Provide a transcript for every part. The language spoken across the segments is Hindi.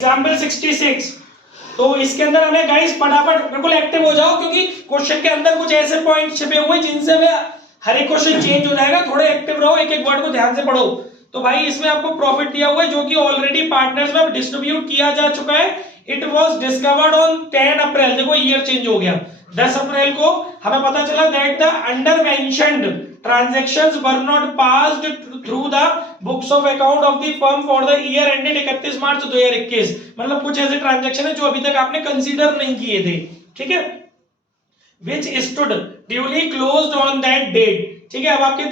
एग्जाम्पल 66। तो इसके अंदर हमें गाइस फटाफट बिल्कुल एक्टिव हो जाओ, क्योंकि क्वेश्चन के अंदर कुछ ऐसे पॉइंट छिपे हुए हैं जिनसे हर एक क्वेश्चन चेंज हो जाएगा। थोड़े एक्टिव रहो, एक एक वर्ड को ध्यान से पढ़ो। तो भाई इसमें आपको प्रॉफिट दिया हुआ है जो कि ऑलरेडी पार्टनर्स में डिस्ट्रीब्यूट किया जा चुका है। इट वाज डिस्कवर्ड ऑन 10 अप्रैल। देखो ईयर चेंज हो गया, 10 अप्रैल को हमें पता चला that the under mentioned transactions were not passed through the books of account of the firm for the year ended 31 मार्च 2021। मतलब कुछ ऐसे ट्रांजैक्शन है जो अभी तक आपने कंसीडर नहीं किए थे, ठीक है, which stood duly closed on that date। ठीक है, अब आपके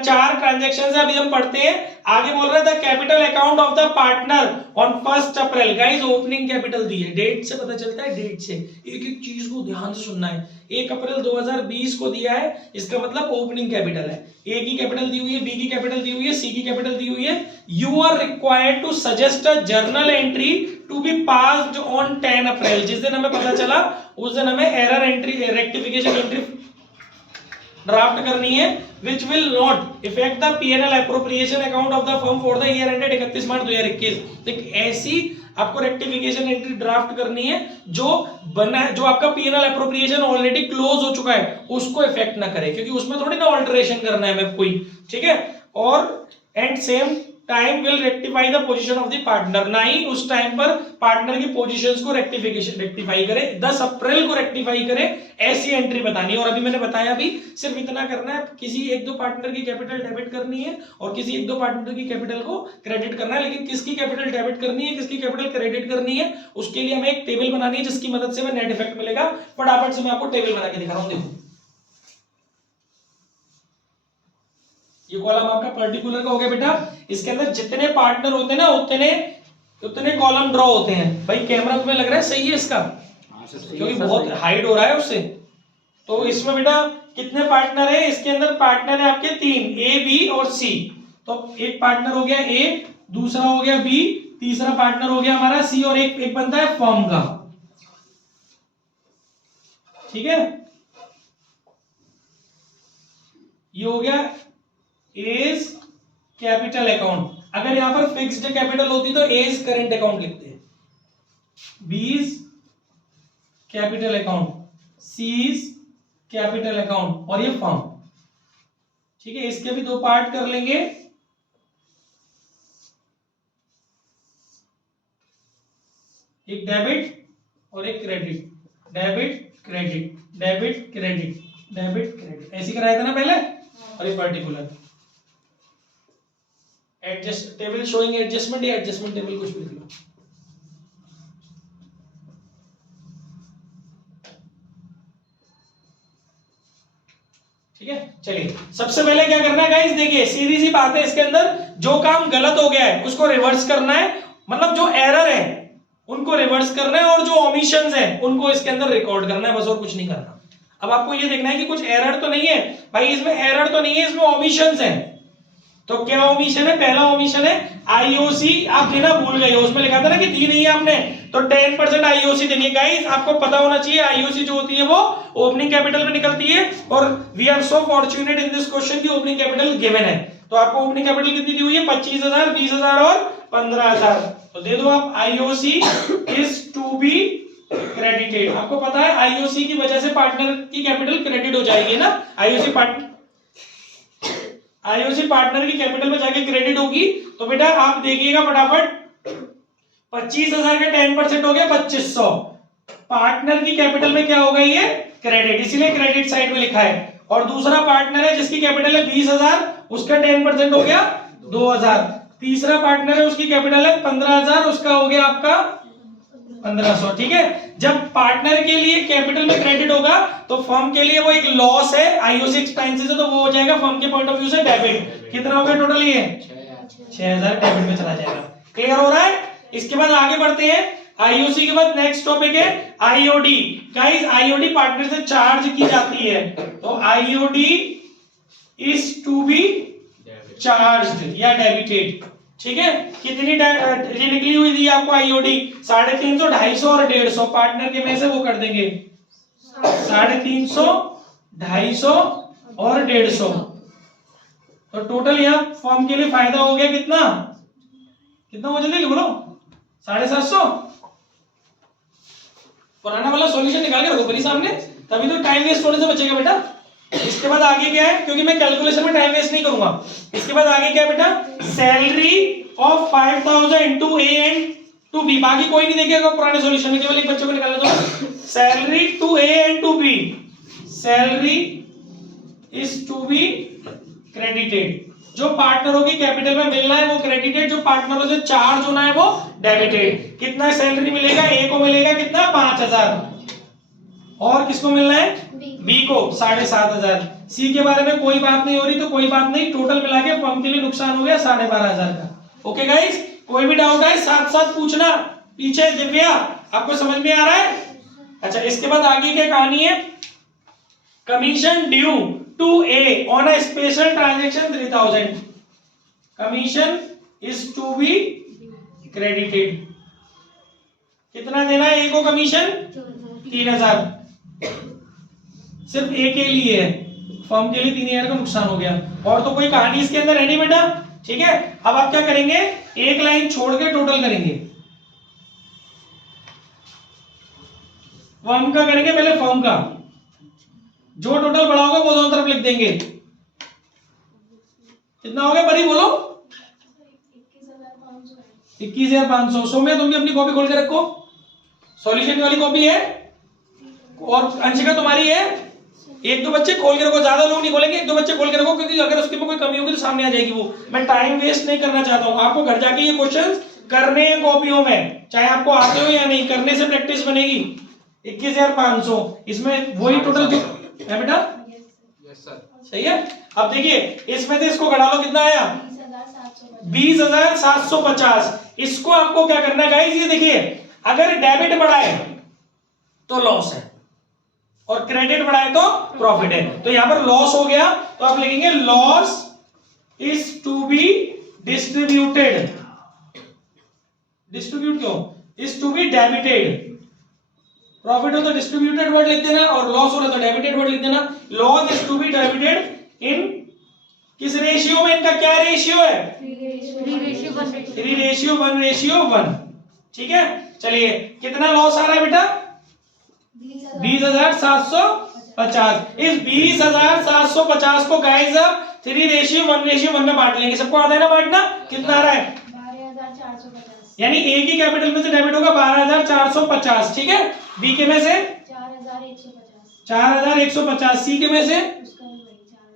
चार ट्रांजैक्शंस है, अभी हम पढ़ते हैं। आगे बोल रहा है the capital account of the partner on 1 April. Guys opening capital दी है, डेट से पता चलता है, डेट से एक एक चीज को ध्यान से सुनना है। 1 अप्रैल 2020 को दिया है, इसका मतलब ओपनिंग कैपिटल है। ए की कैपिटल दी हुई है, बी की कैपिटल दी हुई है, सी की कैपिटल दी हुई है। You are required to suggest a journal entry to be passed on 10 April. जिस दिन हमें पता चला उस दिन हमें error entry rectification entry draft करनी है, which will not affect the P&L appropriation account of the firm for the year ended 31 मार्च 2021। एक ऐसी आपको रेक्टिफिकेशन एंट्री ड्राफ्ट करनी है जो बना जो आपका P&L एप्रोप्रिएशन ऑलरेडी क्लोज हो चुका है उसको इफेक्ट ना करे, क्योंकि उसमें थोड़ी ना ऑल्टरेशन करना है हमें कोई, ठीक है। और and same time will rectify the position of the partner. ना ही उस टाइम पर पार्टनर की पोजीशंस को रेक्टिफाई करे, 10 अप्रैल को रेक्टिफाई करे, ऐसी एंट्री बतानी है। और अभी मैंने बताया भी सिर्फ इतना करना है, किसी एक दो पार्टनर की कैपिटल डेबिट करनी है और किसी एक दो पार्टनर की कैपिटल को क्रेडिट करना है। लेकिन किसकी कैपिटल डेबिट करनी है, किसकी कैपिटल क्रेडिट करनी है, उसके लिए हमें एक टेबल बनानी है जिसकी मदद से हमें नेट इफेक्ट मिलेगा। फटाफट से मैं आपको टेबल बना के दिखा रहा हूं। देखो ये कॉलम आपका पर्टिकुलर का हो गया बेटा। इसके अंदर जितने पार्टनर होते हैं ना उतने कॉलम ड्रॉ होते हैं। भाई कैमरा तुम्हें लग रहा है सही है इसका, क्योंकि बहुत हाइड हो रहा है उससे। तो इसमें बेटा कितने पार्टनर है, इसके अंदर पार्टनर है आपके 3, ए बी और सी। तो एक पार्टनर हो गया ए, दूसरा हो गया बी, तीसरा पार्टनर हो गया हमारा सी, और एक बनता है फर्म का, ठीक है। ये हो गया एज कैपिटल अकाउंट। अगर यहां पर फिक्स्ड कैपिटल होती तो एज करंट अकाउंट लिखते हैं, बीज capital account, seize capital account, और ये फर्म, ठीक है। इसके भी दो पार्ट कर लेंगे, एक डेबिट और एक credit, debit credit, debit credit, debit credit, ऐसे कराया था ना पहले। और ये particular adjust table showing adjustment या एडजस्टमेंट टेबल, कुछ भी लिख लो। ठीक है, चलिए सबसे पहले क्या करना है गाइस, देखिए सीधी सी बात है। इसके अंदर जो काम गलत हो गया है उसको रिवर्स करना है, मतलब जो एरर है उनको रिवर्स करना है और जो ओमिशंस है उनको इसके अंदर रिकॉर्ड करना है, बस और कुछ नहीं करना। अब आपको ये देखना है कि कुछ एरर तो नहीं है। भाई इसमें एरर तो नहीं है, इसमें ओमिशंस है। तो क्या ओमिशन है, पहला ओमिशन है आईओसी आप देना भूल गए हो। उसमें लिखा था ना कि दी नहीं है आपने, तो 10% आईओसी देनी है। गाइस आपको पता होना चाहिए आईओसी जो होती है वो ओपनिंग कैपिटल में निकलती है, और we are so fortunate in this question की ओपनिंग कैपिटल गिवन है। तो आपको ओपनिंग कैपिटल कितनी दी हुई है, 25,000, 20,000 और 15,000। तो दे दो आप IOC is to be credited. आपको पता है आईओसी की वजह से पार्टनर की कैपिटल क्रेडिट हो जाएगी ना, आईओसी पार्टनर की कैपिटल में जाके क्रेडिट होगी। तो बेटा आप देखिएगा फटाफट, 25,000 का 10% हो गया 2500। पार्टनर की कैपिटल में क्या होगा, ये क्रेडिट, इसीलिए क्रेडिट साइड में लिखा है। और दूसरा पार्टनर है जिसकी कैपिटल है 20,000, उसका 10% हो गया 2,000। तीसरा पार्टनर है उसकी कैपिटल है 15,000, उसका हो गया आपका 1500, ठीक है। जब पार्टनर के लिए कैपिटल में क्रेडिट होगा तो फर्म के लिए वो एक लॉस है, आईओसी एक्सपेंसेस है, तो वो हो जाएगा फर्म के पॉइंट ऑफ व्यू से डेबिट। कितना हो गया टोटल, ये 6,000 डेबिट में चला जाएगा। क्लियर हो रहा है। इसके बाद आगे बढ़ते हैं, आईओसी के बाद नेक्स्ट टॉपिक है आईओडी। गाइस आईओडी पार्टनर से चार्ज की जाती है, तो IOD is to be charged या डेबिटेड, ठीक है। कितनी निकली हुई थी आपको आईओडी, 350, 250 और 150। पार्टनर के में से वो कर देंगे 350, 250 और 150। तो टोटल यहाँ फर्म के लिए फायदा हो गया कितना, कितना हो, जल्दी बोलो, 750। पुराना वाला सॉल्यूशन निकाल के रखो मेरे सामने, तभी तो टाइम वेस्ट होने से बचेगा बेटा। इसके बाद आगे क्या है, क्योंकि मैं कैलकुलेशन में टाइम वेस्ट नहीं करूंगा। इसके बाद आगे क्या है बेटा, salary of 5000 to A and to B. बाकी कोई नहीं देखेगा पुराने सॉल्यूशन में, केवल एक बच्चे को निकालना दो। Salary to A and to B, salary is to be credited. जो पार्टनरों की कैपिटल में मिलना है वो क्रेडिटेड, जो पार्टनरों से चार्ज होना है वो डेबिटेड। कितना सैलरी मिलेगा, ए को मिलेगा कितना 5000, और किसको मिलना है, बी को 7500। सी के बारे में कोई बात नहीं हो रही तो कोई बात नहीं, टोटल मिला के फर्म के लिए नुकसान हो गया 12500 का। ओके गाइस, कोई भी डाउट है साथ साथ पूछना। पीछे दिव्या आपको समझ में आ रहा है? अच्छा, इसके बाद आगे क्या कहानी है, commission due to A on a special transaction 3000, commission is to be credited. कितना देना है ए को कमीशन, 3000। सिर्फ ए के लिए है, फर्म के लिए 3000 का नुकसान हो गया, और तो कोई कहानी इसके अंदर है नहीं बेटा। ठीक है, अब आप क्या करेंगे, एक लाइन छोड़ के टोटल करेंगे। फर्म का करेंगे पहले, फर्म का जो टोटल बड़ा होगा वो दोनों तरफ लिख देंगे। कितना हो गया परी बोलो, 21,500। सौम्या तुम भी अपनी कॉपी खोल के रखो, सॉल्यूशन वाली कॉपी है, और अंशिका तुम्हारी है। एक दो बच्चे खोल के रखो, ज्यादा लोग नहीं खोलेंगे, एक दो बच्चे खोल के रखो, क्योंकि अगर उसके में कोई कमी होगी तो सामने आ जाएगी वो। मैं टाइम वेस्ट नहीं करना चाहता हूं, आपको घर जाके ये क्वेश्चंस करने हैं कॉपियों में, चाहे आपको आते हो या नहीं, करने से प्रैक्टिस बनेगी। 21,500, इसमें वही टोटल जो है बेटा, यस सर, सही है। अब देखिए इसमें से इसको घटा लो, कितना आया 20,750। इसको आपको क्या करना है गाइस, ये देखिए, अगर डेबिट बढ़ा है तो लॉस है और क्रेडिट बढ़ा है तो प्रॉफिट है। तो यहां पर लॉस हो गया तो आप लिखेंगे loss is to be distributed, distribute क्यों, is to be debited. Profit हो तो डिस्ट्रीब्यूटेड वर्ड लिख देना, और लॉस हो रहा तो डेबिटेड वर्ड लिख देना। Loss is to be debited in किस रेशियो में, इनका क्या रेशियो है, 3:1:1। ठीक है, चलिए कितना लॉस आ रहा है बेटा, 20,750। इस 20,750 को गाइस अब 3:1:1 में बांट लेंगे। सबको आता है ना बांटना, कितना आ रहा है 12,450, यानी ए की कैपिटल में से डेबिट होगा 12,450। ठीक है, बी के में से 4,150, सी के में से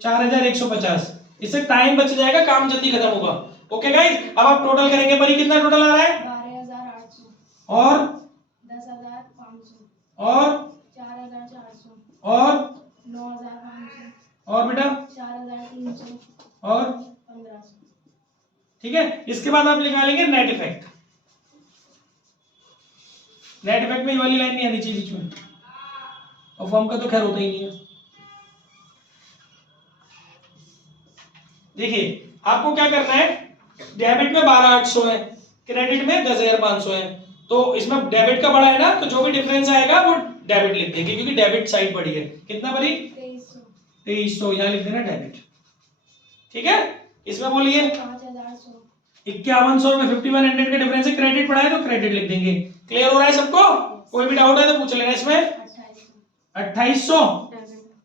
4,150। इससे टाइम बच जाएगा, काम जल्दी खत्म होगा। ओके गाइस, अब आप टोटल करेंगे, परी कितना टोटल आ रहा है, 12,800 और 10,500 और 4,400 और 9,500 और बेटा 4,300 और 1,500। ठीक है, इसके बाद आप निकालेंगे नेट इफेक्ट। नेट इफेक्ट में ये वाली लाइन नहीं आनी चाहिए बीच में, और फर्म का तो खैर होता ही नहीं है। देखिए आपको क्या करना है, डेबिट में 12,800 है, क्रेडिट में 10,500 है, तो इसमें डेबिट का बड़ा है ना, तो जो भी डिफरेंस आएगा वो डेबिट लिख देंगे, क्योंकि डेबिट साइड बड़ी है। कितना बड़ी, 2300, यहां लिख देना डेबिट। ठीक है, इसमें बोलिए 5,100 में 5100 का डिफरेंस है, क्रेडिट बढ़ा है तो क्रेडिट लिख देंगे। क्लियर हो रहा है सबको? कोई भी डाउट है तो पूछ लेना। इसमें 2800,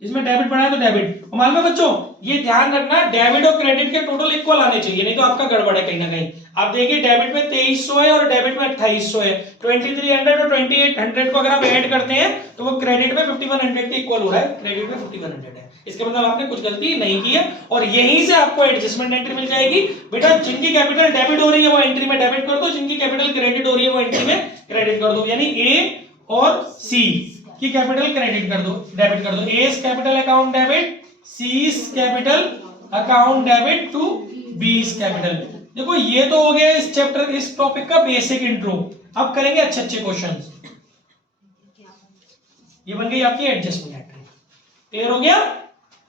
इसमें डेबिट बढ़ा है तो डेबिट। और मालूम है बच्चों, ये ध्यान रखना, डेबिट और क्रेडिट के टोटल इक्वल आने चाहिए, नहीं तो आपका गड़बड़ है कहीं ना कहीं। आप देखिए डेबिट में 2300 है और डेबिट में 2800 है, 2300 और 2800 को अगर आप ऐड करते हैं तो वो क्रेडिट में 5100 के इक्वल हो रहा है, क्रेडिट में 5100 है। इसका मतलब आपने कुछ गलती नहीं की है, और यहीं से आपको एडजस्टमेंट एंट्री मिल जाएगी। बेटा जिनकी कैपिटल डेबिट हो रही है वो एंट्री में डेबिट कर दो, जिनकी कैपिटल क्रेडिट हो रही है वो एंट्री में क्रेडिट कर दो। यानी ए और सी की कैपिटल क्रेडिट कर दो, डेबिट कर दो। A's capital account debit, C's capital account debit to B's capital. देखो ये तो हो गया इस चैप्टर, इस टॉपिक का बेसिक इंट्रो। अब करेंगे अच्छे अच्छे क्वेश्चंस। ये बन गई आपकी एडजस्टमेंट एंट्री। क्लियर हो गया?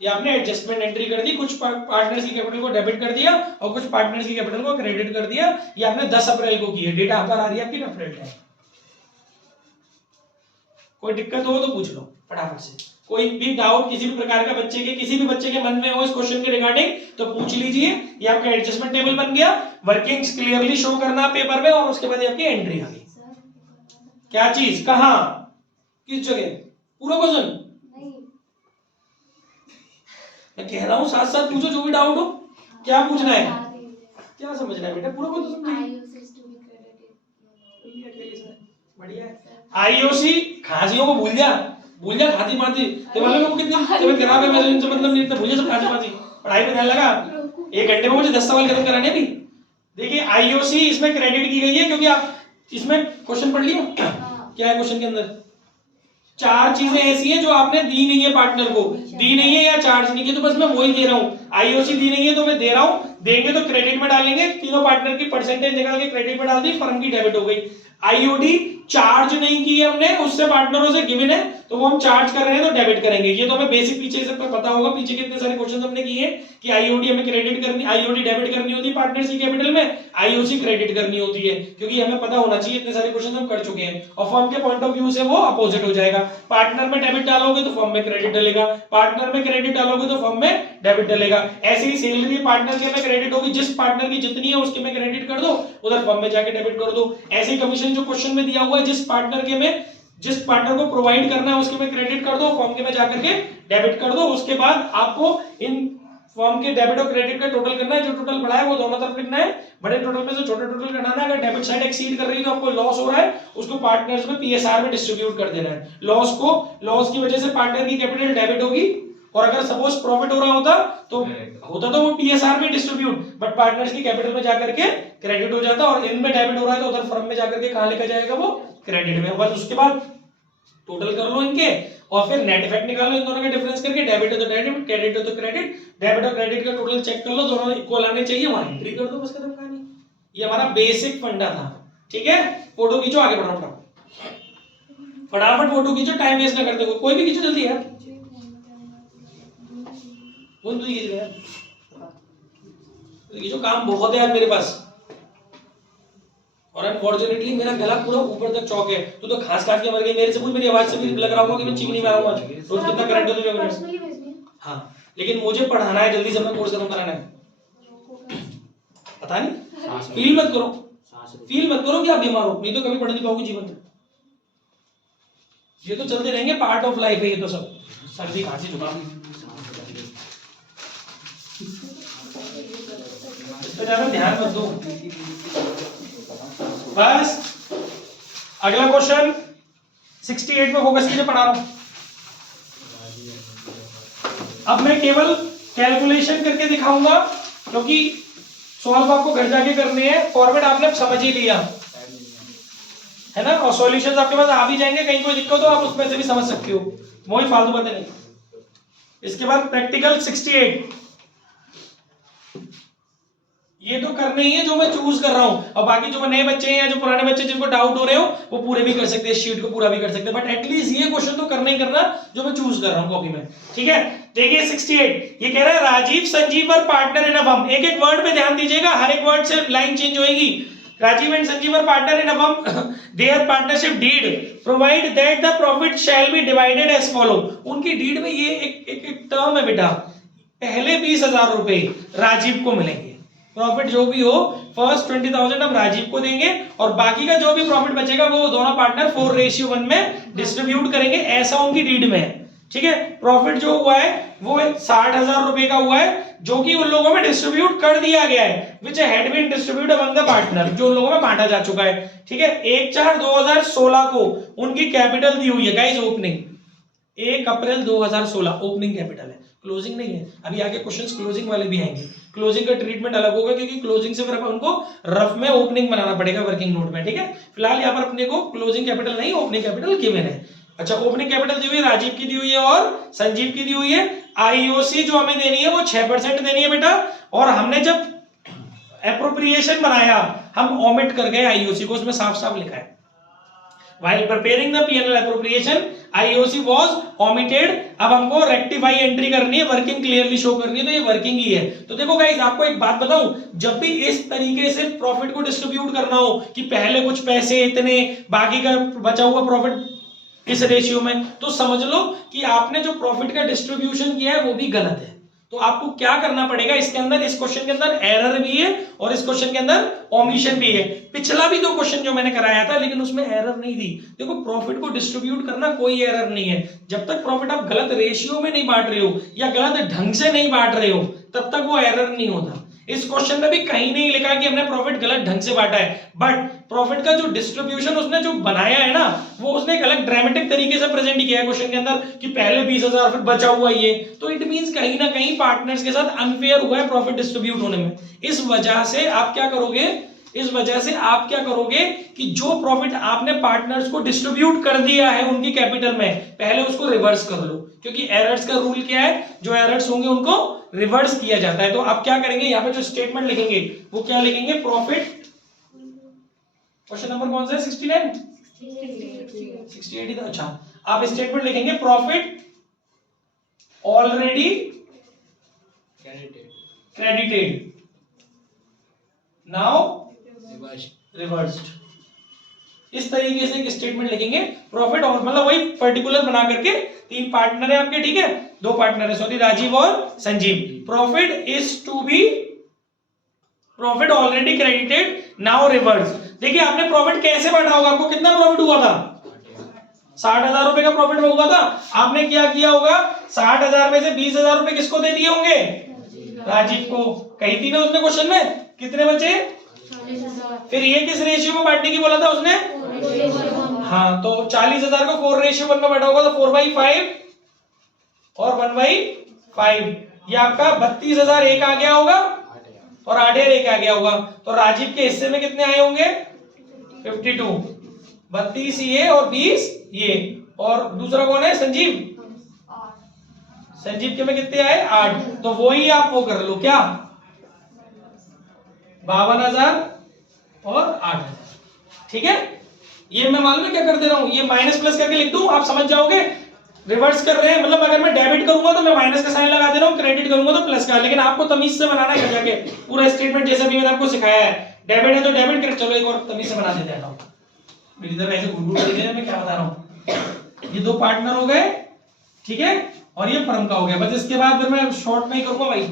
ये आपने एडजस्टमेंट एंट्री कर दी, कुछ पार्टनर्स की कैपिटल को डेबिट कर दिया और कुछ पार्टनर्स की कैपिटल को क्रेडिट कर दिया। ये आपने 10 अप्रैल को की है, डेट यहाँ पर आ रही है आपकी अप्रैल है। कोई दिक्कत हो तो पूछ लो फटाफट से। कोई भी डाउट किसी भी प्रकार का बच्चे के, किसी भी बच्चे के मन में हो इस क्वेश्चन के रिगार्डिंग तो पूछ लीजिए। ये आपका एडजस्टमेंट टेबल बन गया। वर्किंग्स क्लियरली शो करना पेपर में, और उसके बाद आपकी एंट्री आ गई। क्या चीज, कहां, किस जगह, पूरा क्वेश्चन मैं कह रहा हूं, साथ साथ पूछो जो भी डाउट हो। क्या पूछना है, क्या समझना है बेटा, पूरा को तो समझिए। बढ़िया है। आईओसी खांसियों को भूल जा खाती माती, तो मतलब वो कितनी तबीयत खराब है, मैं इनसे मतलब नहीं, तो भूल जा सब खाती माती, पढ़ाई पे ध्यान लगा। 1 घंटे में मुझे 10 सवाल खत्म कराने भी। देखिए आईओसी इसमें क्रेडिट की गई है क्योंकि आप इसमें क्वेश्चन पढ़ लिया क्या है क्वेश्चन के अंदर। 4 चीजें ऐसी हैं जो आपने दी नहीं है पार्टनर को, दी नहीं है या चार्ज नहीं की, तो बस मैं वही दे रहा हूँ। आईओसी दी नहीं है तो मैं दे रहा हूँ, देंगे तो क्रेडिट में डालेंगे, तीनों पार्टनर की परसेंटेज निकाल के क्रेडिट में डाल दी, फर्म की डेबिट हो गई। आईओडी चार्ज नहीं की है हमने, उससे पार्टनरों से गिवन है तो वो हम चार्ज कर रहे हैं तो डेबिट करेंगे। ये तो हमें बेसिक पीछे से पता होगा, पीछे कितने सारे क्वेश्चन हमने किए कि आईओडी हमें क्रेडिट करनी, आईओडी डेबिट करनी होती है पार्टनर्स की कैपिटल में, आईओसी क्रेडिट करनी होती है, क्योंकि हमें पता होना चाहिए, इतने सारे क्वेश्चन हम कर चुके हैं। और फर्म के पॉइंट ऑफ व्यू से वो अपोजिट हो जाएगा। पार्टनर में डेबिट डालोगे तो फर्म में क्रेडिट डलेगा, पार्टनर में क्रेडिट डालोगे तो फर्म में डेबिट डलेगा। ऐसे ही सैलरी पार्टनर के में क्रेडिट होगी, जिस पार्टनर की जितनी है उसके में क्रेडिट कर दो, उधर फर्म में जाके डेबिट कर दो। ऐसे ही कमीशन जो क्वेश्चन में दिया हुआ है, जिस पार्टनर के में, जिस पार्टनर को प्रोवाइड करना है उसके में क्रेडिट कर दो, फर्म के में जाकर के डेबिट कर दो। उसके बाद आपको इन फर्म के डेबिट और क्रेडिट का टोटल करना है, जो टोटल बड़ा है वो दोनों तरफ लिखना है, बड़े टोटल में से छोटे टोटल घटाना है। अगर डेबिट साइड एक्सीड कर रही है तो आपको लॉस हो रहा है, उसको पार्टनर्स में पीएसआर में डिस्ट्रीब्यूट कर देना है। लॉस की वजह से पार्टनर की कैपिटल डेबिट होगी, और अगर सपोज प्रॉफिट हो रहा होता तो वो पीएसआर में डिस्ट्रीब्यूट, बट पार्टनर्स की कैपिटल में जाकर के क्रेडिट हो जाता, और इनमें डेबिट हो रहा है तो उधर फर्म में जाकर के कहां लिखा जाएगा, वो क्रेडिट में। बस उसके बाद टोटल कर लो इनके, और फिर नेट इफेक्ट निकालो इन दोनों का डिफरेंस करके, डेबिट है तो डेबिट, क्रेडिट है तो क्रेडिट, डेबिट और क्रेडिट का टोटल चेक कर लो, दोनों इक्वल आने चाहिए, वहां एंट्री कर दो, बस खत्म कहानी। ये हमारा बेसिक फंडा था, ठीक है। फोटो खींचो, आगे बढ़ो फटाफट फोटो खींचो, टाइम वेस्ट ना करते हुए, कोई भी खींचो जल्दी यार, खींचो, काम बहुत है यार मेरे पास, और अनफॉर्चुनेटली मेरा गला पूरा ऊपर तक चौक है। तू तो खांस खांस के मर गई, मेरे से पूछ, मेरी आवाज से भी लग रहा होगा कि मैं चीख नहीं मारा हूं आज, रोज कितना करंट हो तुझे। हाँ लेकिन मुझे पढ़ाना है, जल्दी से अपना कोर्स खत्म कराना है, पता नहीं, फील मत करो कि आप बीमार हो, नहीं तो कभी पढ़ नहीं पाओगे जीवन में। ये तो चलते रहेंगे, पार्ट ऑफ लाइफ है ये तो सब, सर्दी खांसी जुकाम, इस पर ज्यादा ध्यान मत दो। बस अगला क्वेश्चन 68 में फोकस कीजिए, पढ़ा रहा हूं। अब मैं केवल कैलकुलेशन करके दिखाऊंगा, क्योंकि सॉल्व आपको घर जाके करने हैं, फॉर्मेट आपने समझ ही लिया है ना, और सॉल्यूशंस आपके पास आ भी जाएंगे, कहीं कोई दिक्कत हो आप उसमें से भी समझ सकते हो, वही फालतू बातें नहीं। इसके बाद प्रैक्टिकल 68, ये तो करने ही है जो मैं चूज कर रहा हूं, और बाकी जो नए बच्चे हैं या जो पुराने बच्चे जिनको डाउट हो रहे हो वो पूरे भी कर सकते हैं, शीट को पूरा भी कर सकते हैं, बट एटलीस्ट ये क्वेश्चन तो करना ही करना जो मैं चूज कर रहा हूं कॉपी में, ठीक है। देखिए 68 ये कह रहा है राजीव संजीव और पार्टनर इन अ फर्म, एक एक वर्ड पे ध्यान दीजिएगा, हर एक वर्ड से लाइन चेंज होएगी। Rajiv and Sanjiv are partner in a firm, their partnership deed provide that the profit shall be divided as follow. उनकी डीड में ये एक टर्म है बेटा, पहले 20,000 रुपए राजीव को मिलेंगे, प्रॉफिट जो भी हो फर्स्ट 20,000 हम राजीव को देंगे, और बाकी का जो भी प्रॉफिट बचेगा वो दोनों पार्टनर 4:1 में डिस्ट्रीब्यूट करेंगे, ऐसा उनकी डीड में है, ठीक है। प्रॉफिट जो हुआ है वो 60,000 रुपए का हुआ है, जो कि उन लोगों में डिस्ट्रीब्यूट कर दिया गया है, which had been distributed among the partner, जो उन लोगों में बांटा जा चुका है, ठीक है। 1/4/2016 को उनकी कैपिटल दी हुई है गाइस, ओपनिंग 1 अप्रैल 2016 ओपनिंग कैपिटल है, क्लोजिंग नहीं है। अभी आगे क्वेश्चंस क्लोजिंग वाले भी आएंगे, क्लोजिंग का ट्रीटमेंट अलग होगा, क्योंकि क्लोजिंग से फिर उनको रफ में ओपनिंग बनाना पड़ेगा वर्किंग नोट में, ठीक है। फिलहाल यहाँ पर अपने को क्लोजिंग कैपिटल नहीं, ओपनिंग कैपिटल गिवन है। अच्छा, ओपनिंग कैपिटल दी हुई है, राजीव की दी हुई है और संजीव की दी हुई है। आईओसी जो हमें देनी है वो 6% देनी है बेटा, और हमने जब एप्रोप्रिएशन बनाया हम ओमिट कर गए आईओसी को, उसमें साफ साफ लिखा है while preparing the P&L appropriation IOC was omitted। अब हमको रेक्टिफाई एंट्री करनी है, वर्किंग क्लियरली शो करनी है, तो ये वर्किंग ही है। तो देखो गाइस आपको एक बात बताऊं, जब भी इस तरीके से प्रॉफिट को डिस्ट्रीब्यूट करना हो कि पहले कुछ पैसे इतने बाकी का बचा हुआ प्रॉफिट इस रेशियो में, तो समझ लो कि आपने जो प्रॉफिट का डिस्ट्रीब्यूशन किया है वो भी गलत है, तो आपको क्या करना पड़ेगा इसके अंदर, इस क्वेश्चन के अंदर एरर भी है और इस क्वेश्चन के अंदर ओमिशन भी है। पिछला भी 2 क्वेश्चन जो मैंने कराया था लेकिन उसमें एरर नहीं थी। देखो प्रॉफिट को डिस्ट्रीब्यूट करना कोई एरर नहीं है, जब तक प्रॉफिट आप गलत रेशियो में नहीं बांट रहे हो या गलत ढंग से नहीं बांट रहे हो तब तक वो एरर नहीं होता। इस क्वेश्चन में भी कहीं नहीं लिखा कि हमने प्रॉफिट गलत ढंग से बांटा है, बट प्रॉफिट का जो डिस्ट्रीब्यूशन उसने जो बनाया है ना वो उसने एक अलग ड्रामेटिक तरीके से प्रेजेंट किया है क्वेश्चन के अंदर कि पहले 20,000 फिर बचा हुआ ये, तो इट मींस कहीं ना कहीं पार्टनर्स के साथ अनफेयर हुआ है प्रॉफिट डिस्ट्रीब्यूट होने में। इस वजह से आप क्या करोगे, इस वजह से आप क्या करोगे कि जो प्रॉफिट आपने पार्टनर्स को डिस्ट्रीब्यूट कर दिया है उनकी कैपिटल में, पहले उसको रिवर्स कर लो, क्योंकि एरर्स का रूल क्या है, जो एरर्स होंगे उनको रिवर्स किया जाता है। तो आप क्या करेंगे, यहाँ पे जो स्टेटमेंट लिखेंगे वो क्या लिखेंगे, प्रॉफिट, क्वेश्चन नंबर कौन सा है, 69 68। अच्छा, आप स्टेटमेंट लिखेंगे profit already credited now reversed. इस तरीके से एक स्टेटमेंट लिखेंगे प्रॉफिट, और मतलब वही पर्टिकुलर बना करके 3 पार्टनर है आपके, ठीक है, 2 पार्टनर है सॉरी, राजीव और Sanjiv. Profit is to be, profit already credited now reverse. देखिए आपने प्रॉफिट कैसे बांटा होगा, आपको कितना प्रॉफिट हुआ था, 60,000 रुपए का प्रॉफिट हुआ था। आपने क्या किया होगा, 60,000 में से 20,000 रुपए किसको दे दिए होंगे, राजीव को। कही थी ना उसने क्वेश्चन में, कितने बचे, फिर ये किस रेशियो में बांटने की बोला था उसने, हाँ, तो 40,000 को 4:1 में बांटा होगा, तो 4/5 और 1/5, ये आपका 32,000 एक आ गया होगा और 8,000 एक आ गया होगा। तो राजीव के हिस्से में कितने आए होंगे, 52, 32 ये और 20 ये, और दूसरा कौन है, संजीव, संजीव के में कितने आए, 8। तो वो ही आप वो कर लो क्या, 52,000 और 8,000, ठीक है। ये मैं मालूम है क्या कर दे रहा हूं, ये माइनस प्लस करके लिख दूं, आप समझ जाओगे। रिवर्स कर रहे हैं मतलब अगर मैं डेबिट करूंगा तो मैं माइनस का साइन लगा दे रहा हूं, क्रेडिट करूंगा तो प्लस का, लेकिन आपको तमीज से बनाना है जाके पूरा स्टेटमेंट जैसा भी मैंने आपको सिखाया है। डेबिट है तो डेबिट कर, चलो एक और तमीज से बना देते हैं। मेरी तरफ ऐसे घूर घूर देते हैं, मैं क्या बता रहा हूं। ये 2 पार्टनर हो गए, ठीक है, और ये फर्म का हो गया, बस इसके बाद फिर मैं शॉर्ट में ही करूंगा भाई।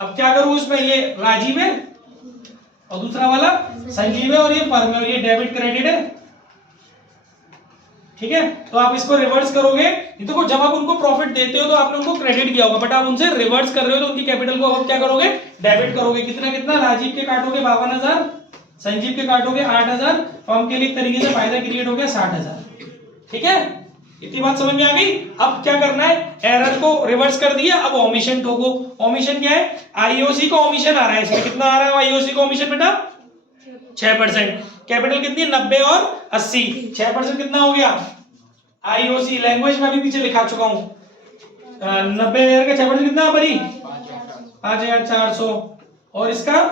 अब क्या करूं इसमें, ये राजीव है और दूसरा वाला संजीव है और ये फर्म है और ये डेबिट क्रेडिट है, ठीक है। तो आप इसको रिवर्स करोगे, देखो जब आप उनको प्रॉफिट देते हो तो आपने उनको क्रेडिट किया होगा, बट आप उनसे रिवर्स कर रहे हो तो उनकी कैपिटल को आप क्या करोगे, डेबिट करोगे। कितना कितना, राजीव के काटोगे 52,000, संजीव के काटोगे 8,000, फर्म के लिए एक तरीके से फायदा क्रिएट हो गया 60,000, ठीक है। इतनी बात समझ में आ गई। अब क्या करना है, एरर को रिवर्स कर दिया, अब ओमिशन ठोको। ओमिशन क्या है, आईओसी का ओमिशन आ रहा है इसमें, कितना आ रहा है आईओसी का ओमिशन बेटा, 6%। कैपिटल कितनी, 90 और 80, 6% कितना हो गया, आईओसी लैंग्वेज में अभी पीछे लिखा चुका हूं, 90,000 का 6% कितना परी, 5,400, और इसका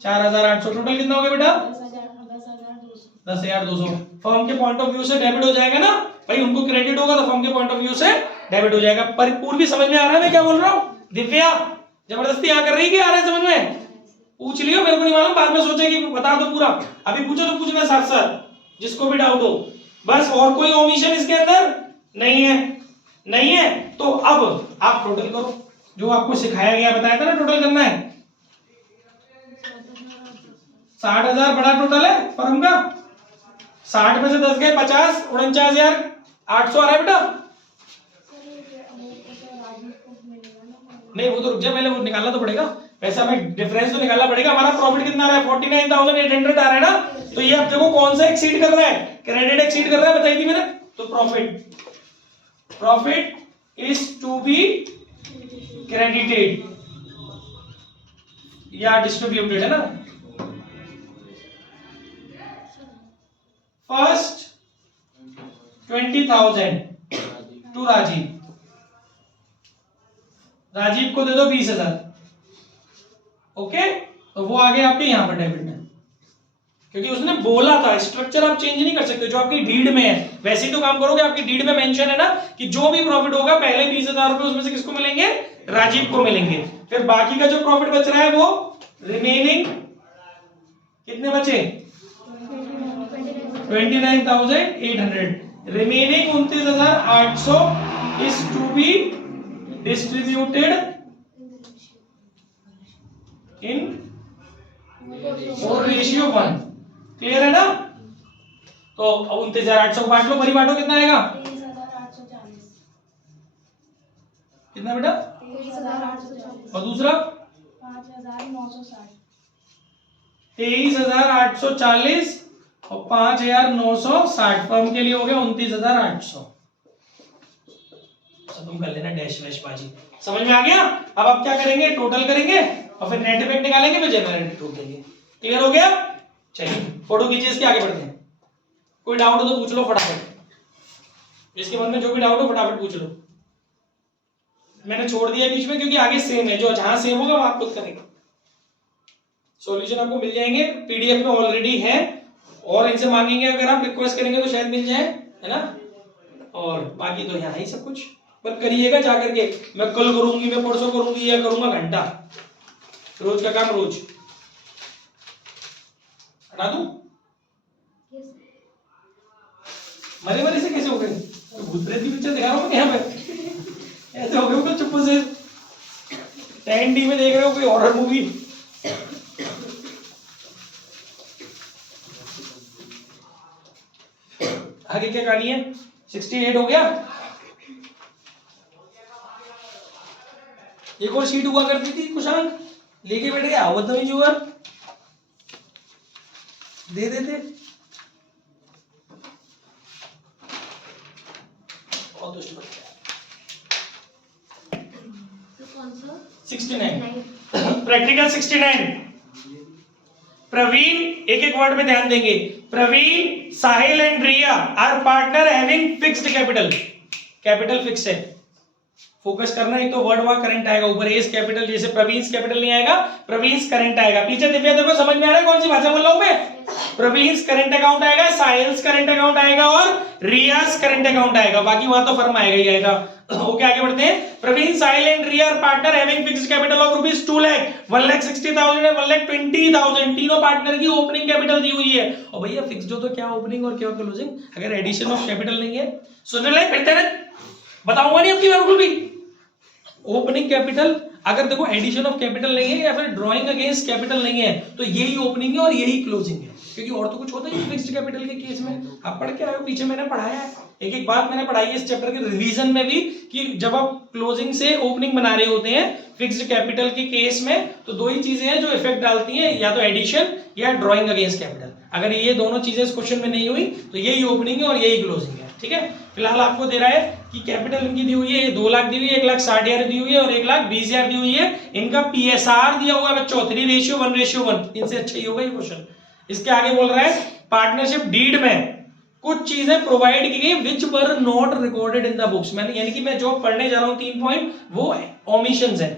4,800, टोटल कितना हो गया बेटा, 10,200। फर्म के पॉइंट ऑफ व्यू से डेबिट हो जाएगा ना भाई, उनको क्रेडिट होगा तो फर्म के पॉइंट ऑफ व्यू से डेबिट हो जाएगा। परिपूर्ण भी समझ में आ रहा है मैं क्या बोल रहा हूं, दिव्या जबरदस्ती यहां कर रही है कि आ रहा है समझ में, पूछ लियो, मेरे को नहीं मालूम, बाद में सोचे कि बता दो पूरा, अभी पूछो तो पूछना साथ साथ जिसको भी डाउट हो बस। और कोई ओमिशन इसके अंदर नहीं है, नहीं है, तो अब आप टोटल करो, जो आपको सिखाया गया बताया था ना टोटल करना है। 60,000 बड़ा टोटल है फर्म का, 60 में से 10 गए 50, 49,800 आ रहा है बेटा। नहीं वो तो रुक जा, पहले वो निकालना तो पड़ेगा पैसा, हमें डिफरेंस तो निकालना पड़ेगा। हमारा प्रॉफिट कितना आ रहा है, 49,800 आ रहा है ना। तो ये अब देखो कौन सा एक्सीड कर रहा है, क्रेडिट एक्सीड कर रहा है, बताई थी मैंने। तो profit is to be credited या डिस्ट्रीब्यूटेड है ना। फर्स्ट 20,000 टू राजीव, राजीव को दे दो 20,000, ओके। तो वो आगे आपके यहां पर डेबिट में, क्योंकि उसने बोला था, स्ट्रक्चर आप चेंज नहीं कर सकते, जो आपकी डीड में है वैसे ही तो काम करोगे। आपकी डीड में मेंशन है ना कि जो भी प्रॉफिट होगा पहले 20,000 रुपए उसमें से किसको मिलेंगे, राजीव को मिलेंगे। फिर बाकी का जो प्रॉफिट बच रहा है वो रिमेनिंग कितने बचे, 29,800, remaining 29,800 is to be distributed in 4:1। Clear है ना? तो 29,800 बांट लो, भरी बांटो, कितना आएगा? 23,840। कितना बेटा? 23,840 और दूसरा 5,960। 23,840 और 5,960 फर्म के लिए हो गया 29,800। तुम कर लेना डैश वैश बाजी। समझ में आ गया? अब आप क्या करेंगे? टोटल करेंगे और फिर नेट इफेक्ट निकालेंगे, फिर जनरेटर ठोक देंगे। क्लियर हो गया? चलिए फोटो खींचिए, इसके आगे बढ़ते हैं। कोई डाउट हो तो पूछ लो फटाफट, इसके मन में जो भी डाउट हो फटाफट पूछ लो। मैंने छोड़ दिया बीच में क्योंकि आगे सेम है, जो जहां सेम होगा वहां खुद करेंगे। सॉल्यूशन आपको मिल जाएंगे, पीडीएफ में ऑलरेडी है, और इनसे मांगेंगे अगर आप रिक्वेस्ट करेंगे तो शायद मिल जाए, है ना? और बाकी तो यहाँ है ही सब कुछ, पर करिएगा जाकर के। मैं कल करूंगी, मैं परसों करूंगी, या करूंगा घंटा, रोज का काम रोज। हटा दूं? मरे मरे से कैसे हो गए? तो भूत प्रेत की पिक्चर दिखा रहा हूँ यहाँ पे, ऐसे हो गए हो चुप से। 10D में देख रहे हो कोई हॉरर मूवी? आगे क्या कहानी है? 68 हो गया। एक और शीट हुआ करती थी, कुशांग लेके बैठ गया, बदतमीज हुआ, दे देते। बहुत दुष्ट बच्चा। 69 प्रैक्टिकल 69। प्रवीण, एक एक वर्ड में ध्यान देंगे। Praveen, Sahil and Riya are partner having fixed capital. Capital fix है, फोकस करना। एक तो वर्ड वहां करंट आएगा, ऊपर एस कैपिटल, जैसे प्रवीण्स कैपिटल नहीं आएगा, प्रवीण्स करंट आएगा। पीछे दिव्या देखो, समझ में आ रहा है कौन सी भाषा बोल रहा हूं मैं? प्रवीण्स करंट अकाउंट आएगा, साहिल्स करंट अकाउंट आएगा और रियास करंट अकाउंट आएगा। बाकी वहां तो फर्म आएगा ही आएगा। ओके आगे बढ़ते हैं। Praveen, Sahil and Riya are partner having fixed capital of rupees 2 lakh, 1,60,000 and 1,20,000। तीनों पार्टनर की ओपनिंग कैपिटल दी हुई है। और भैया फिक्स्ड हो तो क्या ओपनिंग और क्या क्लोजिंग? अगर एडिशन ऑफ कैपिटल नहीं है, सुनने लायक फिरते रहे, बताऊंगा नहीं आपकी बिल्कुल भी। ओपनिंग कैपिटल, अगर देखो एडिशन ऑफ कैपिटल नहीं है या फिर ड्रॉइंग अगेंस्ट कैपिटल नहीं है, तो यही ओपनिंग है और यही क्लोजिंग है, क्योंकि और तो कुछ होता ही नहीं फिक्स्ड कैपिटल के केस में। आप पढ़ के आए हो, पीछे मैंने पढ़ाया है, एक एक बात मैंने पढ़ाई है इस चैप्टर के रिवीजन में भी, कि जब आप क्लोजिंग से ओपनिंग बना रहे होते हैं फिक्स्ड कैपिटल के केस में, तो दो ही चीजें हैं जो इफेक्ट डालती हैं, या तो एडिशन या ड्रॉइंग अगेंस्ट कैपिटल। अगर ये दोनों चीजें इस क्वेश्चन में नहीं हुई तो यही ओपनिंग है और यही क्लोजिंग है। ठीक है, फिलहाल आपको दे रहा है कि कैपिटल इनकी दी हुई है 2 लाख दी हुई है, 1,60,000 दी हुई है और 1,20,000 दी हुई है। इनका पीएसआर दिया हुआ है बच्चों 3:1:1। इनसे अच्छा ही होगा ये क्वेश्चन। इसके आगे बोल रहा है पार्टनरशिप डीड में कुछ चीजें प्रोवाइड की गई which were not recorded in the books. मैंने यानी कि मैं जो पढ़ने जा रहा हूं 3 पॉइंट, वो ओमिशंस है।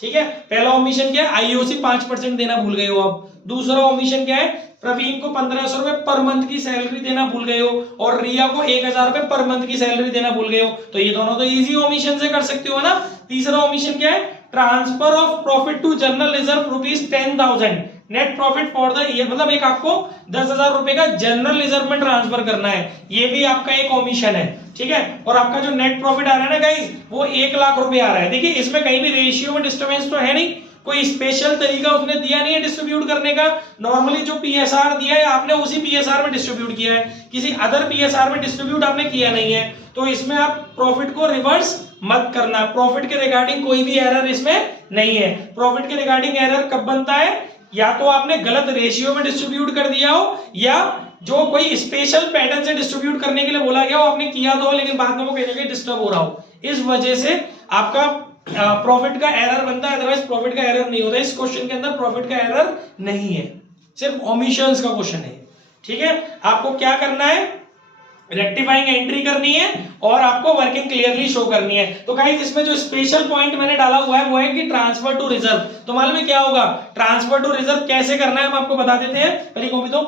ठीक है, पहला ओमिशन क्या है? आईओसी 5% देना भूल गए हो आप। दूसरा ओमिशन क्या है? प्रवीण को 1,500 रुपए पर मंथ की सैलरी देना भूल गए हो और रिया को 1,000 रुपए पर मंथ की सैलरी देना भूल गए हो। तो ये दोनों तो इजी ओमिशन से कर सकते हो ना। तीसरा ओमिशन क्या है? Transfer of profit to general reserve ₹10,000 net profit for the year, मतलब एक आपको 10,000 रुपए का जनरल रिजर्व में ट्रांसफर करना है, ये भी आपका एक ओमिशन है। ठीक है, और आपका जो नेट प्रॉफिट आ रहा है ना गाइस, वो 1,00,000 रुपए आ रहा है। देखिए इसमें कहीं भी रेशियो में डिस्टर्बेंस तो है नहीं, कोई स्पेशल तरीका उसने दिया नहीं है डिस्ट्रीब्यूट करने का। नॉर्मली जो पीएसआर दिया है आपने उसी पीएसआर में डिस्ट्रीब्यूट किया है, किसी अदर पीएसआर में डिस्ट्रीब्यूट आपने किया नहीं है। तो इसमें आप प्रॉफिट को रिवर्स मत करना, प्रॉफिट के रिगार्डिंग कोई भी एरर इसमें नहीं है। प्रॉफिट के रिगार्डिंग एरर कब बनता है? या तो आपने गलत रेशियो में डिस्ट्रीब्यूट कर दिया हो, या जो कोई स्पेशल पैटर्न से डिस्ट्रीब्यूट करने के लिए बोला गया हो आपने किया तो, लेकिन बाद में वो कहीं ना कहीं डिस्टर्ब हो रहा हो, इस वजह से आपका प्रॉफिट का एरर बनता है। अदरवाइज प्रॉफिट का एरर नहीं होता। इस क्वेश्चन के अंदर प्रॉफिट का एरर नहीं है, सिर्फ ओमिशंस का क्वेश्चन है। ठीक है, आपको क्या करना है? रेक्टिफाइंग एंट्री करनी है और आपको वर्किंग क्लियरली शो करनी है। तो गाइस इसमें जो स्पेशल पॉइंट मैंने डाला हुआ है वो है कि ट्रांसफर टू रिजर्व। तो मालूम है क्या होगा? ट्रांसफर टू रिजर्व कैसे करना है हम आपको बता देते हैं। पहली कॉपी तो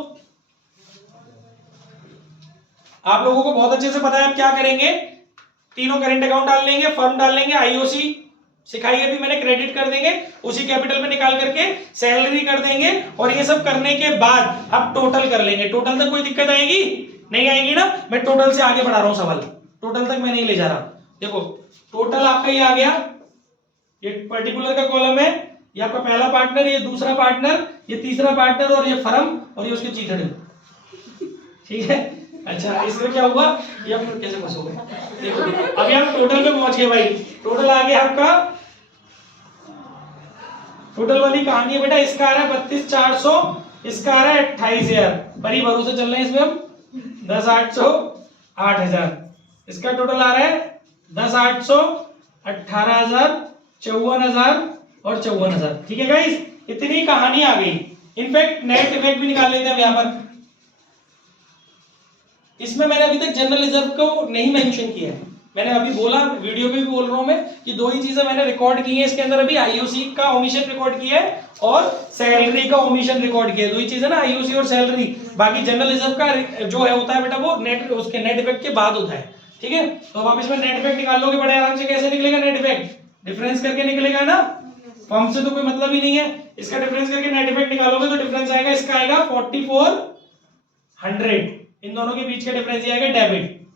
आप लोगों को बहुत अच्छे से पता है। आप क्या करेंगे? तीनों करंट अकाउंट डाल लेंगे, फर्म डाल लेंगे, आईओसी सिखाई अभी मैंने, क्रेडिट कर देंगे, उसी कैपिटल में निकाल करके सैलरी कर देंगे, और ये सब करने के बाद अब टोटल कर लेंगे। टोटल तक कोई दिक्कत आएगी? नहीं आएगी ना। मैं टोटल से आगे बढ़ा रहा हूं सवाल, टोटल तक मैं नहीं ले जा रहा। देखो टोटल आपका ये आ गया ये पर्टिकुलर का कॉलम है, ये आपका पहला पार्टनर, ये दूसरा पार्टनर, ये तीसरा पार्टनर और ये फर्म और ये उसके चीथड़े। ठीक है। अच्छा इसमें क्या हुआ, ये आप कैसे खुश हो गए। देखो अभी हम टोटल पे पहुंच गए भाई। टोटल आ गया आपका, टोटल वाली कहानी है बेटा। इसका आ रहा है 32,400, इसका आ रहा है 28,000। बड़ी भरोसे चल रहे हैं इसमें हम। 10,800 8,000। इसका टोटल आ रहा है 10,800 18,000 54,000 और 54,000। ठीक है गाइस, इतनी कहानी आ गई। इनफैक्ट नेट इफेक्ट भी निकाल लेते हैं अब यहाँ पर। इसमें मैंने अभी तक जनरल रिजर्व को नहीं मेंशन किया है। मैंने अभी बोला, वीडियो में भी बोल रहा हूं मैं कि दो ही चीजें मैंने रिकॉर्ड की हैं इसके अंदर। अभी आईओसी का ओमिशन रिकॉर्ड किया है और सैलरी का ओमिशन रिकॉर्ड किया है। दो ही चीजें ना, आईओसी और सैलरी। बाकी जनरल रिजर्व का जो है होता है बेटा वो नेट, उसके नेट इफेक्ट के बाद होता है। ठीक है, तो अब आप इसमें नेट इफेक्ट निकाल लोगे बड़े आराम से। कैसे निकलेगा नेट इफेक्ट, डिफरेंस करके निकलेगा ना, फॉर्म से तो कोई मतलब ही नहीं है। इसका डिफरेंस करके नेट इफेक्ट निकालोगे तो डिफरेंस आएगा, इसका आएगा 4400। इन दोनों के बीच का डिफरेंस आएगा डेबिट।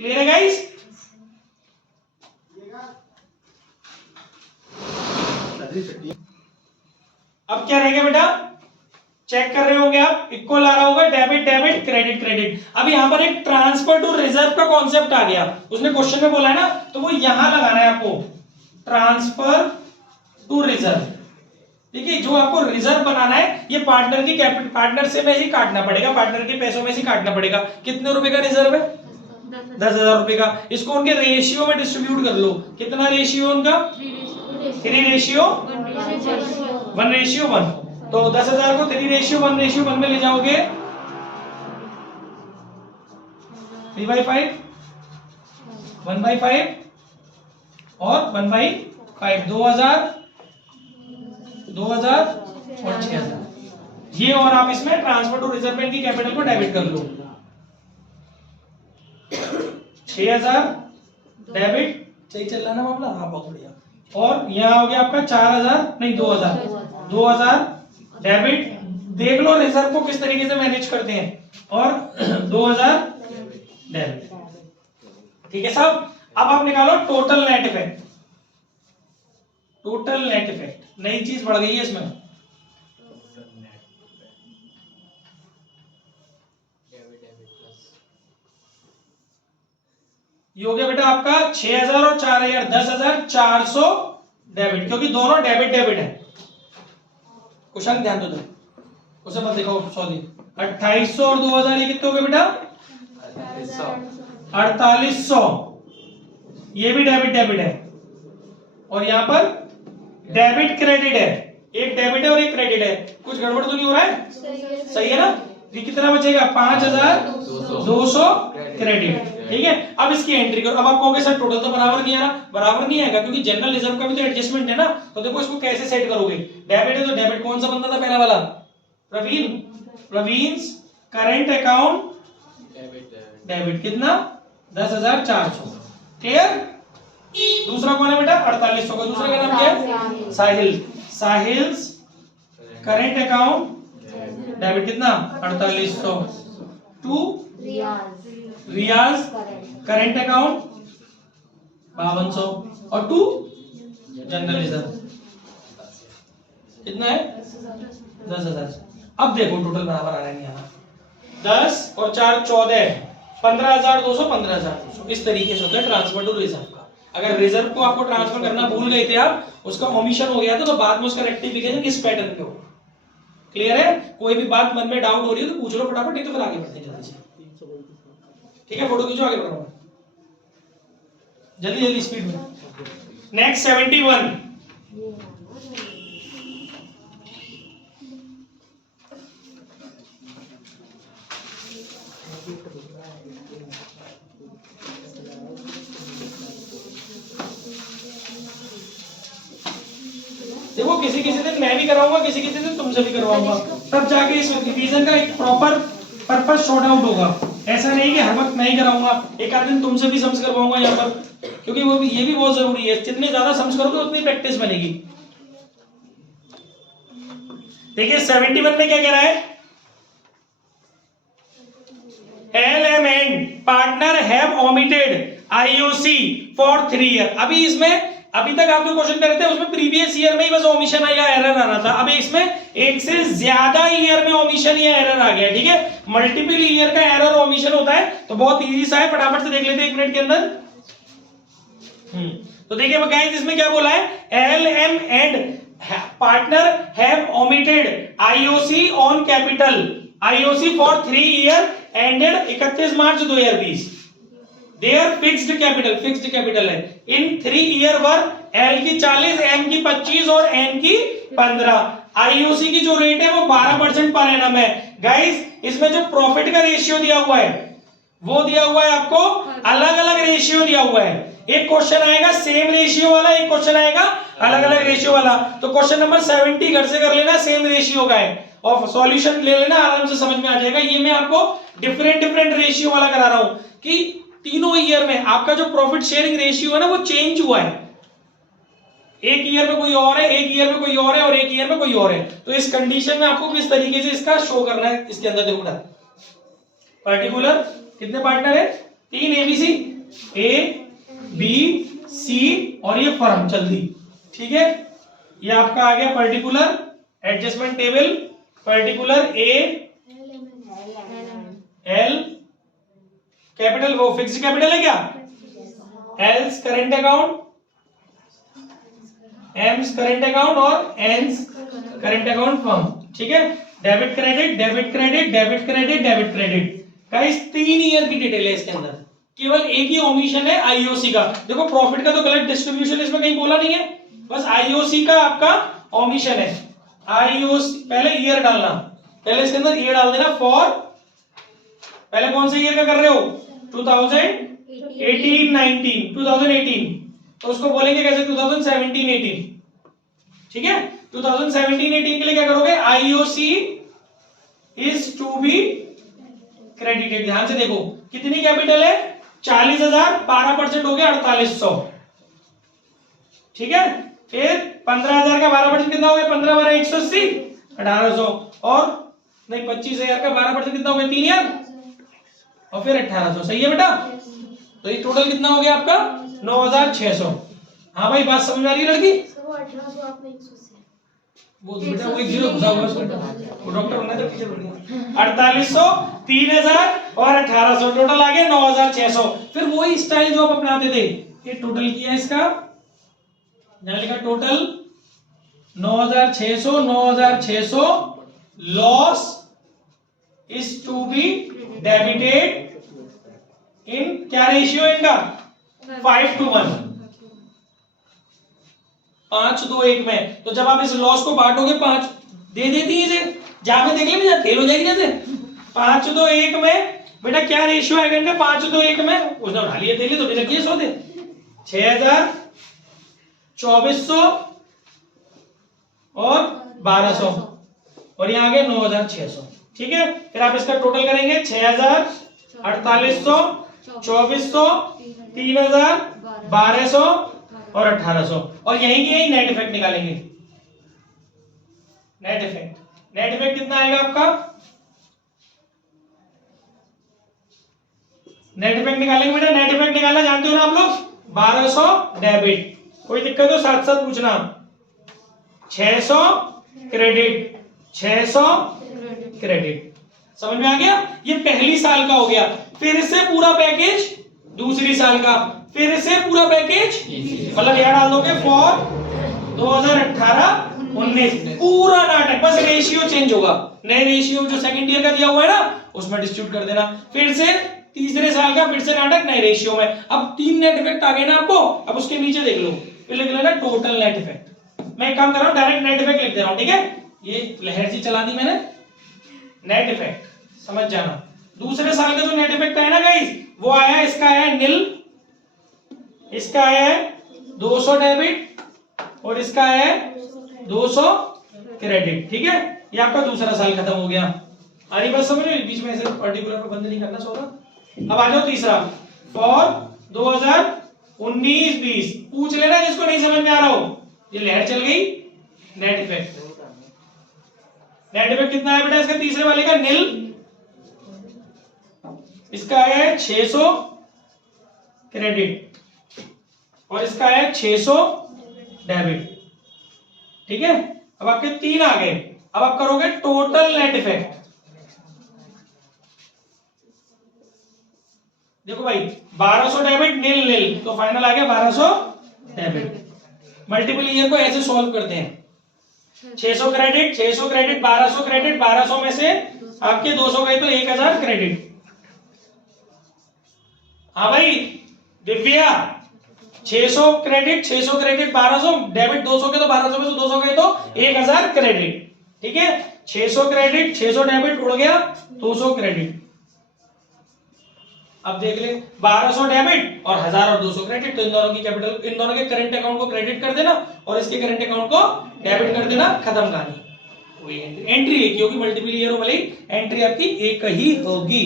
क्लियर है गाइस। अब क्या रह गया बेटा, चेक कर रहे होंगे आप, इक्वल आ रहा होगा, डेबिट डेबिट क्रेडिट क्रेडिट। अब यहां पर एक ट्रांसफर टू रिजर्व का कॉन्सेप्ट आ गया। उसने क्वेश्चन में बोला है ना, तो वो यहां लगाना है आपको, ट्रांसफर टू रिजर्व। ठीक है, जो आपको रिजर्व बनाना है ये पार्टनर की कैपिटल, पार्टनर से में ही काटना पड़ेगा, पार्टनर के पैसों में से काटना पड़ेगा। कितने रुपए का रिजर्व है, 10,000 रुपए का। इसको उनके रेशियो में डिस्ट्रीब्यूट कर लो। कितना रेशियो उनका, 3:1:1। तो 10,000 को 3:1:1 में ले जाओगे, 3/5 1/5 और 1/5, 2,000 और 6,000। ये और आप इसमें ट्रांसफर टू रिजर्व बैंक की कैपिटल को डेबिट कर लो। 6,000 डेबिट, सही चल रहा है ना मामला, हाँ बहुत बढ़िया। और यहाँ हो गया आपका 4,000 नहीं 2,000 डेबिट। देख लो रिजर्व को किस तरीके से मैनेज करते हैं, और 2,000 डेबिट। ठीक है साहब। अब आप निकालो total net effect. Total net effect नई चीज बढ़ गई है इसमें। ये हो गया बेटा आपका 6,000 और 4,000, 10,400 डेबिट, क्योंकि दोनों डेबिट डेबिट है। क्वेश्चन ध्यान दो, उसे मत दिखाओ, सॉरी। 2,800 और 2,000 ये कितने हो गए बेटा, 4,800। ये भी डेबिट डेबिट है, और यहां पर डेबिट क्रेडिट है। एक डेबिट है और एक क्रेडिट है। कुछ गड़बड़ तो नहीं हो रहा है, सही है ना। ये कितना बचेगा, 5,200 क्रेडिट। ठीक है, अब इसकी एंट्री करो। अब आप कहोगे सर टोटल तो बराबर नहीं आ रहा। बराबर नहीं आएगा क्योंकि जनरल रिजर्व का भी तो एडजस्टमेंट है ना। तो देखो इसको कैसे सेट करोगे। डेबिट है तो डेबिट कौन सा बनता था पहला वाला, प्रवीण करंट अकाउंट डेबिट। कितना, 10,400। क्लियर। दूसरा कौन है बेटा, 4,800 का। दूसरा का नाम क्या है, साहिल करंट अकाउंट डेबिट। कितना, 4,800। To Riyaz current account 5,200। और टू जनरल रिजर्व कितना है, 10,000। अब देखो टोटल बराबर आ रहा है नहीं आ रहा। 10 और 4 14, 15,200 15,200। इस तरीके से होता है ट्रांसफर टू रिजर्व का। अगर रिजर्व को आपको ट्रांसफर करना भूल गए थे आप, उसका ओमिशन हो गया था, तो बाद में उसका रेक्टिफिकेशन इस पैटर्न पे हो। क्लियर है। कोई भी बात मन में डाउट हो रही है तो पूछ लो फटाफट, नहीं तो फिर आगे बढ़ते हैं जल्दी से। ठीक है, फोटो खींचो, आगे बढ़ो जल्दी जल्दी स्पीड में। नेक्स्ट 71। देखो किसी किसी दिन मैं भी कराऊंगा, किसी किसी दिन तुमसे भी करवाऊंगा, तब जाके इस रिवीजन का एक प्रॉपर पर्पस शॉर्ट आउट होगा। ऐसा नहीं कि हर वक्त मैं ही कराऊंगा, एक आध दिन तुमसे भी सम्स करवाऊंगा यहाँ पर, क्योंकि वो भी, ये भी बहुत जरूरी है। जितने ज्यादा सम्स करोगे उतनी प्रैक्टिस बनेगी। देखिए 71 में क्या कह रहा है, LM and partner have omitted IOC for 3 years। अभी इसमें अभी तक आप जो क्वेश्चन कर रहे थे उसमें प्रीवियस ईयर में ही बस ओमिशन या एरर आ रहा था, अब इसमें एक से ज्यादा ईयर में ओमिशन या एरर आ गया, ठीक है। मल्टीपल ईयर का एरर ओमिशन होता है, तो बहुत इजी सा है, फटाफट से देख लेते हैं 1 मिनट के अंदर। तो देखिए गाइस इसमें क्या बोला है, L M and partner have omitted IOC on capital, IOC for 3 year ended 31 March 2020। Their fixed capital है इन 3 ईयर वर एल की 40, एम की 25 और एन की 15। आईओसी की जो रेट है वो 12% पर एनम है। गाइस इसमें जो प्रॉफिट का रेशियो दिया हुआ है वो दिया हुआ है आपको, अलग अलग रेशियो दिया हुआ है। एक क्वेश्चन आएगा सेम रेशियो वाला, एक क्वेश्चन आएगा अलग अलग रेशियो वाला। तो क्वेश्चन नंबर 70 घर से कर लेना, सेम रेशियो का है, और सॉल्यूशन ले लेना, आराम से समझ में आ जाएगा। ये मैं आपको डिफरेंट रेशियो वाला करा रहा हूं कि तीनों ईयर में आपका जो प्रॉफिट शेयरिंग रेशियो है ना वो चेंज हुआ है। एक ईयर में कोई और है, एक ईयर में कोई और है, और एक ईयर में कोई और है। तो इस कंडीशन में आपको किस तरीके से इसका शो करना है, इसके अंदर देखो ना, पर्टिकुलर कितने पार्टनर है, 3 एबीसी, ए बी सी और ये फर्म, जल्दी, ठीक है। ये आपका आ गया particular adjustment table, particular A L capital, वो फिक्स्ड कैपिटल है क्या, else current account, AIIMS current account और एन्स करेंट अकाउंट फर्म, ठीक है। Debit credit, debit credit, debit credit, debit credit. Guys 3 year की डिटेल है इसके अंदर, केवल एक ही ओमिशन है आईओसी का। देखो प्रॉफिट का तो गलत डिस्ट्रीब्यूशन इसमें कहीं बोला नहीं है, बस आईओसी का आपका ओमिशन है। आईओसी पहले ईयर डालना, पहले इसके अंदर ईयर डाल देना फॉर, पहले कौन से ईयर का कर रहे हो, 2018 तो उसको बोलेंगे कैसे, 2017-18, ठीक है। 2017-18 के लिए क्या करोगे, IOC is to be credited. ध्यान से देखो कितनी कैपिटल है, 40,000, 12% हो गया 4800, ठीक है। फिर 15,000 का 12% कितना हो गया, 15 12 180, 1800, और नहीं 25,000 का 12% कितना हो गया, 3000, और फिर 1800, सही है बेटा। तो ये टोटल कितना हो गया आपका, 9,600। हाँ भाई बात समझ में आ रही है लड़की, वो बेटा वो एक जीरो घुसा हुआ है, वो डॉक्टर होना था पीछे बढ़ गया। 4800, 3000 और 1800, टोटल आ गया 9,600। फिर वही स्टाइल जो आप अपनाते थे, ये टोटल किया इसका, यहां लिखा total 9,600 loss is to be debited in, क्या रेशियो है इनका, 5:1, 5:2:1 में। तो जब आप इस लॉस को बांटोगे 5 दे देती है, जहां में देख ले फेल हो जाएगी जैसे, 5:2:1 में बेटा क्या रेशियो आएगा इनका, 5:2:1 में उसने उठा लिए, दे लिए तो रखिए 100 दे, 6,000, 2400 और 1200, और यहाँ आ गए 9,600, ठीक है। फिर आप इसका टोटल करेंगे, 6,000, 4800, 2400, 3,000, 1200 और 1800, और यहीं की यहीं नेट इफेक्ट निकालेंगे। नेट इफेक्ट कितना आएगा आपका, नेट इफेक्ट निकालेंगे बेटा, नेट इफेक्ट निकालना जानते हो ना आप लोग, 1200 डेबिट, कोई दिक्कत हो साथ साथ पूछना, 600 क्रेडिट, 600 क्रेडिट, समझ में आ गया। ये पहली साल का हो गया, फिर से पूरा पैकेज दूसरी साल का, फिर से पूरा पैकेज, मतलब यहां डाल दोगे फॉर 2018-19, पूरा नाटक, बस रेशियो चेंज होगा, नए रेशियो जो सेकंड ईयर का दिया हुआ है ना उसमें डिस्ट्रीब्यूट कर देना, फिर से तीसरे साल का फिर से नाटक नए रेशियो में। अब 3 नेट इफेक्ट आ गए ना आपको, अब उसके नीचे देख लो, फिर लिख लेना टोटल नेट इफेक्ट। मैं एक काम कर रहा हूं, डायरेक्ट नेट इफेक्ट लिख दे रहा हूं, ठीक है। ये लहर सी चला दी मैंने, नेट इफेक्ट समझ जाना। दूसरे साल का जो नेट इफेक्ट है ना गाइस, वो आया, इसका आया नील, इसका आया है 200 डेबिट, और इसका आया है 200 क्रेडिट, ठीक है। ये आपका दूसरा साल खत्म हो गया। आ रही बात समझ में, बीच में ऐसे पर्टिकुलर पे बंद नहीं करना सोना। अब आ जाओ तीसरा, फॉर 2019-20, पूछ लेना जिसको नहीं समझ में आ रहा हो। ये लहर चल गई, नेट इफेक्ट, नेट इफेक्ट कितना है बेटा इसका, तीसरे वाले का नील, इसका आया है 600 क्रेडिट, और इसका आया 600 डेबिट। ठीक है, अब आपके 3 आ गए। अब आप करोगे टोटल नेट इफेक्ट। देखो भाई 1200 डेबिट नील नील, तो फाइनल आ गया 1200 डेबिट। मल्टीपल ईयर को ऐसे सॉल्व करते हैं। 600 क्रेडिट 600 क्रेडिट 1200 क्रेडिट, 1200 में से आपके 200 गए तो 1000 क्रेडिट। हाँ भाई दिव्या 600 क्रेडिट 1200 डेबिट 200 के, तो 1200 में से 200 गए तो 1000 क्रेडिट। ठीक है, 600 क्रेडिट 600 डेबिट उड़ गया, 200 क्रेडिट। अब देख ले 1200 डेबिट और 1000 और 200 क्रेडिट, तो इन दोनों की कैपिटल, इन दोनों के करंट अकाउंट को क्रेडिट कर देना और इसके करंट अकाउंट को डेबिट कर देना, खत्म कहानी। वही एंट्री एक ही होगी, मल्टीपल ईयर वाली एंट्री आपकी एक ही होगी।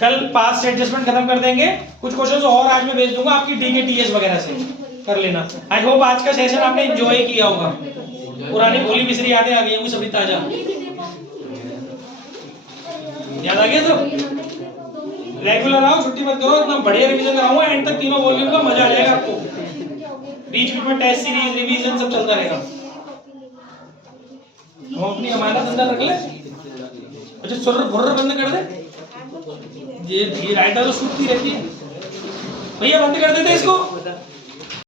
कल पास्ट एडजस्टमेंट खत्म कर देंगे, कुछ क्वेश्चंस और आज मैं भेज दूंगा आपकी डीके टीएस वगैरह से कर लेना। आई होप आज का सेशन आपने एंजॉय किया होगा, पुरानी भोली मिश्री यादें आ गई होंगी सभी ताजा। याद आ गया सब? रेगुलर आओ, छुट्टी मत करो, एकदम बढ़िया रिवीजन कराऊंगा, एंड तक तीनों वॉल्यूम का मजा आ जाएगा आपको। बीच में टेस्ट सीरीज रिवीजन सब चलता रहेगा। हम अपनी अमानत अंदर रख ले। अच्छा सुर्र भुर्र बंद कर दे, ये राइटर तो सूखती रहती है भैया, बंद कर देते इसको।